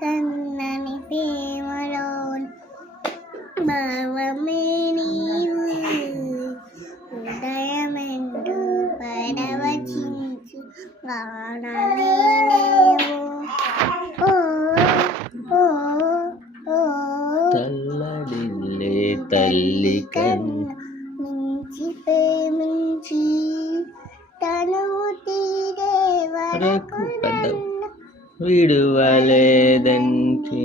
కన్నని ప్రేమలో భావమే నీవు ఉదయమెందు పరవచించు గానమే ఓ ఓ ఓ తల్లడిల్లే తల్లి కన్ను మించి ప్రేమించి తనువు తీరే వరకు విడువలేదంటే